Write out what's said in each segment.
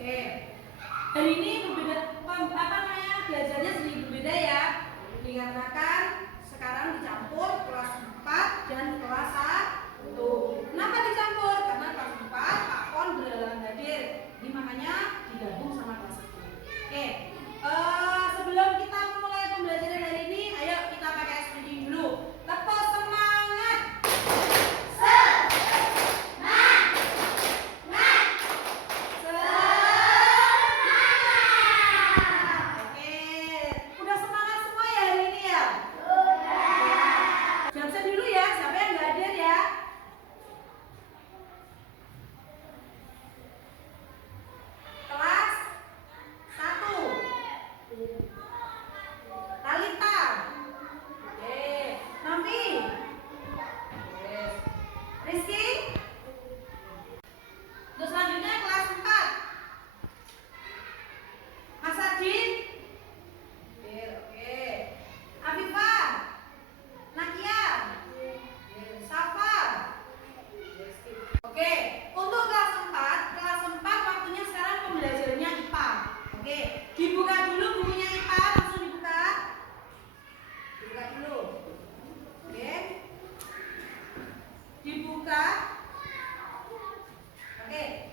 Oke. Hari ini belajarnya sedikit berbeda ya. Dikarenakan sekarang dicampur kelas 4 dan kelas 1. Kenapa dicampur? Karena kelas 4 Pak Pon berhalangan hadir. Ini makanya digabung sama kelas 1. Oke. Sebelum kita memulai pembelajaran hari ini, ayo kita pakai ekspresi dulu. Tepuk semangat.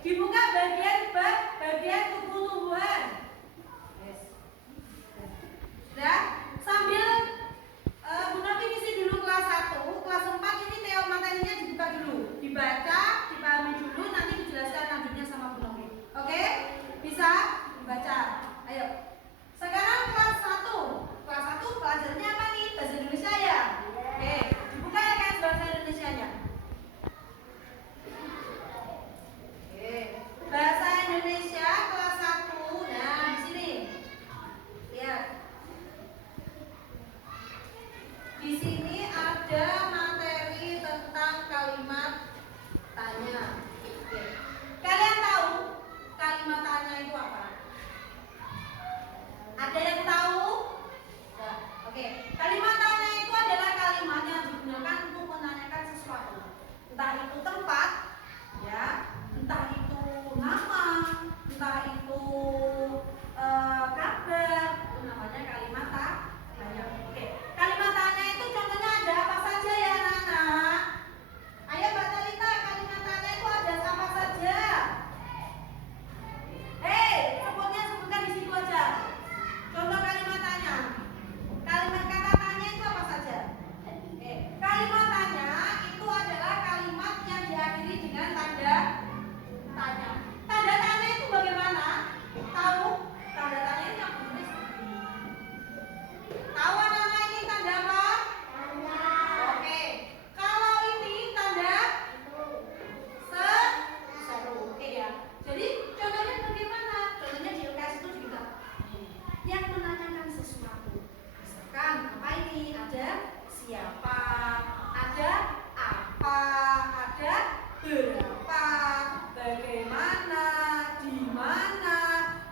Dibuka bagian tumbuh-tumbuhan. Yes. Sudah? Sambil Bu Novi ngisi dulu kelas 1, kelas 4 ini teo materinya dibuka dulu. Dibaca, dipahami dulu, nanti dijelaskan lanjutnya sama Bu Novi. Oke? Bisa dibaca. Ayo. Sekarang kelas 1. Kelas 1 pelajarannya apa nih? Bahasa Indonesia ya? Oke. Dibuka ya kan bahasa Indonesianya. Bahasa Indonesia kelas 1. Nah, di sini. Lihat. Di sini ada materi tentang kalimat tanya. Oke. Kalian tahu kalimat tanya itu apa? Ada yang tahu? Nah, oke. Kalimat tanya itu adalah kalimat yang digunakan untuk menanyakan sesuatu. Entah itu tempat, ya, entah itu nama, entah itu kabar, itu namanya kalimat tanya. Oke, kalimat tanya itu contohnya ada apa saja ya anak-anak? Ayo Mbak Talita, kalimat tanya itu ada apa saja? Sebutkan di situ aja. Contoh kalimat tanya. Kalimat kata tanya itu apa saja? Oke, kalimat tanya itu adalah kalimat yang diakhiri dengan tanda tanya. Tanda tanya itu bagaimana? Tahu? Tanda tanya itu yang menulis. Tahu anak-anak ini tanda apa? Tanda. Oke. Kalau ini tanda seru. Oke ya. Jadi contohnya bagaimana? Contohnya di UKS itu juga yang menanyakan sesuatu. Misalkan apa ini? Ada siapa? Ada apa? Ada berapa? Bagaimana, di mana,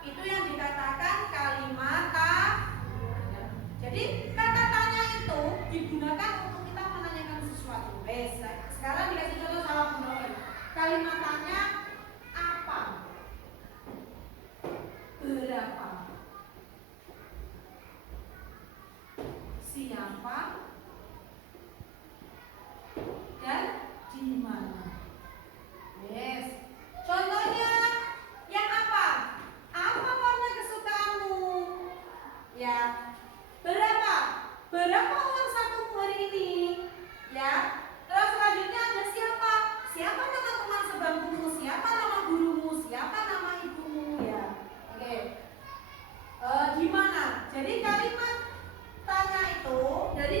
itu yang dikatakan kalimat tanya. Jadi kata tanya itu digunakan untuk kita menanyakan sesuatu. Sekarang dikasih contoh sama Bu Novi. Kalimat tanya apa? Berapa? Siapa? Dan di mana? Yes. Contohnya yang apa? Apa warna kesukaanmu? Ya. Berapa? Berapa uang sakumu hari ini? Ya. Terus selanjutnya ada siapa? Siapa nama teman sebangkumu? Siapa nama gurumu? Siapa nama ibumu? Ya. Oke. Gimana? Jadi kalimat tanya itu dari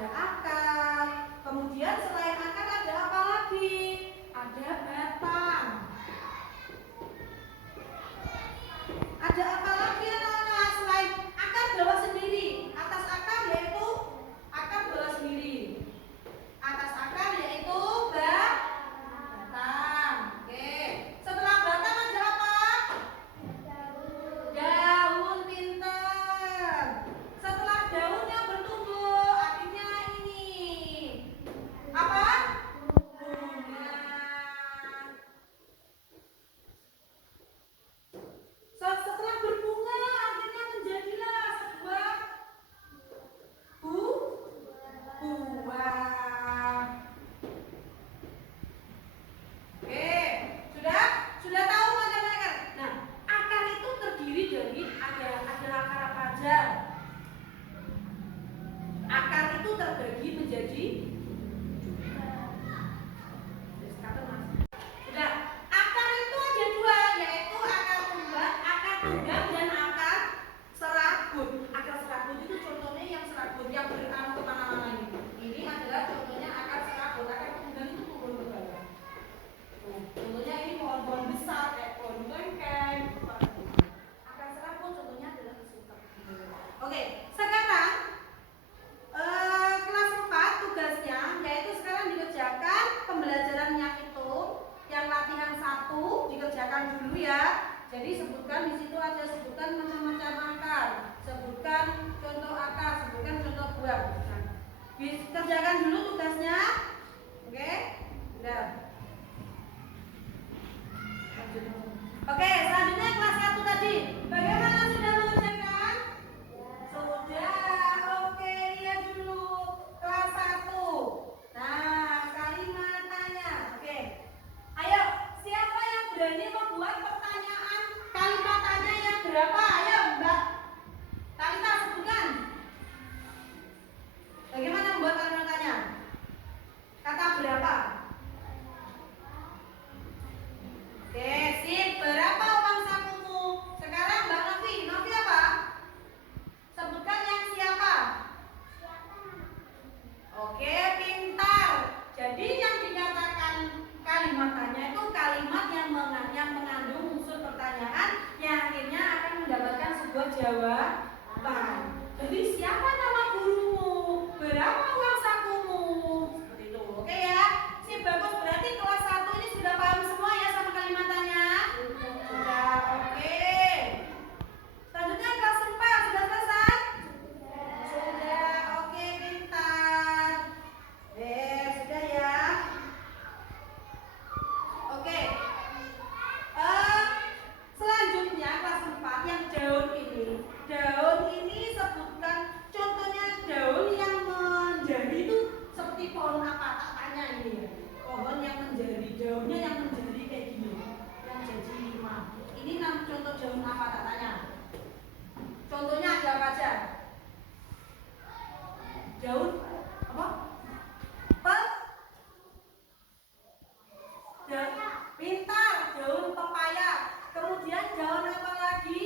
ada akar. Kemudian selain akar ada apa lagi? Ada batang. Ada apa lagi anak-anak selain akar bawah sendiri? Atas akar yaitu akar bawah sendiri. Atas akar yaitu batang. Oke. Setelah batang ada apa? Daun, pinter. Setelah daunnya bertumbuh, akhirnya ini apa? Bunga. Setelah berbunga, akhirnya menjadilah sebuah buah. Oke, sudah tahu macam akar. Nah, akar itu terdiri dari ada akar apa aja? Akar itu terbagi menjadi sudah. Akar itu ada dua, yaitu akar tunggang dan akar serabut. Akar serabut itu contohnya yang serabut yang berarah kemana-mana ini. Ini adalah contohnya akar serabut. Akar tunggang itu turun ke bawah. Contohnya ini pohon-pohon besar kayak pohon lengkeng. Akar serabut contohnya adalah kesuka. Oke, sekarang kelas 4 tugasnya yaitu sekarang dikerjakan pembelajaran yang hitung, yang latihan 1 dikerjakan dulu ya. Jadi sebutkan di situ ada sebutkan macam-macam akar, sebutkan contoh akar, sebutkan contoh buah. Nah, kerjakan dulu tugasnya. Oke? Sudah. Oke, selanjutnya kelas 1 tadi. Bagaimana sudah mengerjakan? Sudah. Oke, lihat dulu kelas 1. Nah, kalimat tanya. Oke. Ayo, siapa yang berani membuat pertanyaan kalimat tanya yang berapa? Ayo, Mbak Talita sebutkan. Bagaimana membuat kalimat tanya? Kata berapa? Oke, sip. Berapa uang sakumu? Sekarang Mbak Novi apa? Sebutkan yang siapa? Oke, pintar. Jadi yang dikatakan kalimat tanya itu kalimat yang mengandung unsur pertanyaan yang akhirnya akan mendapatkan sebuah jawaban. Jadi siapa nama gurumu? Berapa uang sakumu? Seperti itu. Oke ya. Sip, bagus. Berarti kelas 1 ini sudah paham semua ya sama kalimat tanya? Sudah. Oke. Selanjutnya kelas 4 sudah selesai? Sudah. Oke, pintar. Sudah ya. Oke. Selanjutnya kelas 4 yang daun ini. Daun ini sebutkan contohnya daun yang menjadi itu seperti pohon apa? Tak tanya ini ya. Pohon yang menjadi, daunnya yang menjadi kayak gini. Yang jadi 5. Ini contoh daun apa? Tak tanya. Contohnya ada apa aja? Daun apa? Pintar, daun pepaya. Kemudian daun apa lagi?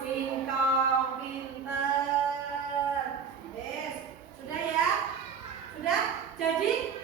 Singkong, pintar. Sudah ya? Sudah? Jadi